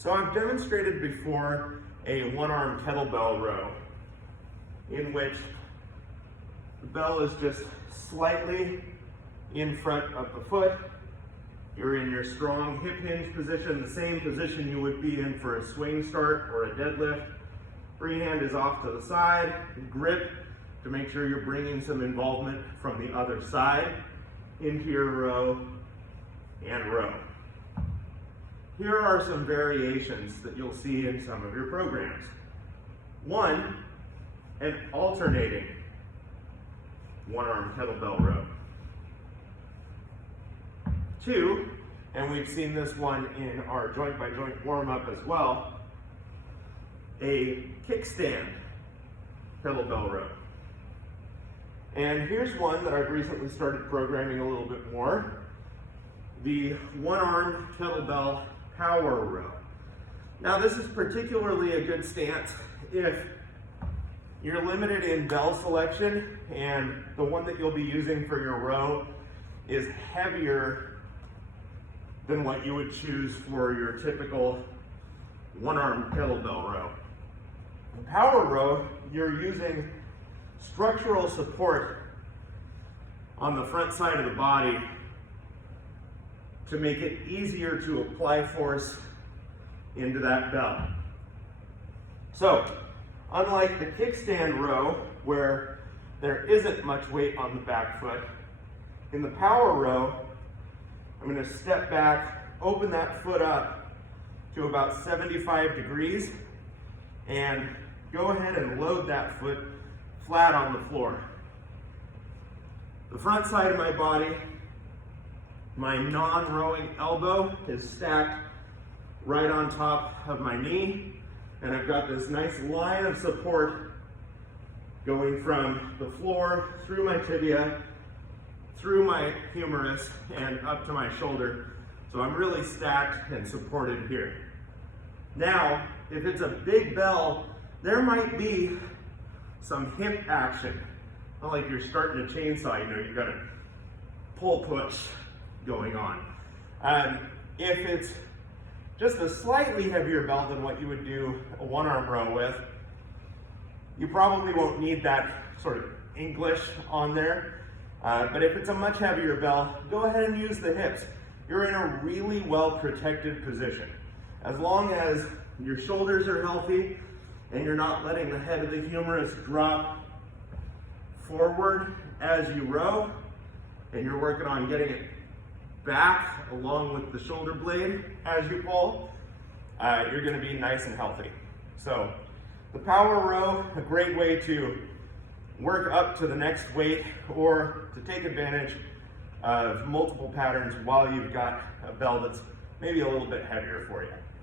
So I've demonstrated before a one-arm kettlebell row in which the bell is just slightly in front of the foot. You're in your strong hip hinge position, the same position you would be in for a swing start or a deadlift. Free hand is off to the side, grip to make sure you're bringing some involvement from the other side into your row and row. Here are some variations that you'll see in some of your programs. One, an alternating one-arm kettlebell row. Two, and we've seen this one in our joint-by-joint warm-up as well, a kickstand kettlebell row. And here's one that I've recently started programming a little bit more, the one-arm kettlebell power row. Now this is particularly a good stance if you're limited in bell selection and the one that you'll be using for your row is heavier than what you would choose for your typical one-arm kettlebell row. The power row, you're using structural support on the front side of the body to make it easier to apply force into that bell. So, unlike the kickstand row where there isn't much weight on the back foot, in the power row, I'm going to step back, open that foot up to about 75 degrees, and go ahead and load that foot flat on the floor. The front side of my body, my non-rowing elbow is stacked right on top of my knee, and I've got this nice line of support going from the floor, through my tibia, through my humerus, and up to my shoulder. So I'm really stacked and supported here. Now, if it's a big bell, there might be some hip action. Not like you're starting a chainsaw, you've got a pull push going on. If it's just a slightly heavier bell than what you would do a one-arm row with, you probably won't need that sort of English on there. But if it's a much heavier bell, go ahead and use the hips. You're in a really well-protected position. As long as your shoulders are healthy and you're not letting the head of the humerus drop forward as you row, and you're working on getting it back along with the shoulder blade as you pull, you're going to be nice and healthy. So the power row, a great way to work up to the next weight or to take advantage of multiple patterns while you've got a bell that's maybe a little bit heavier for you.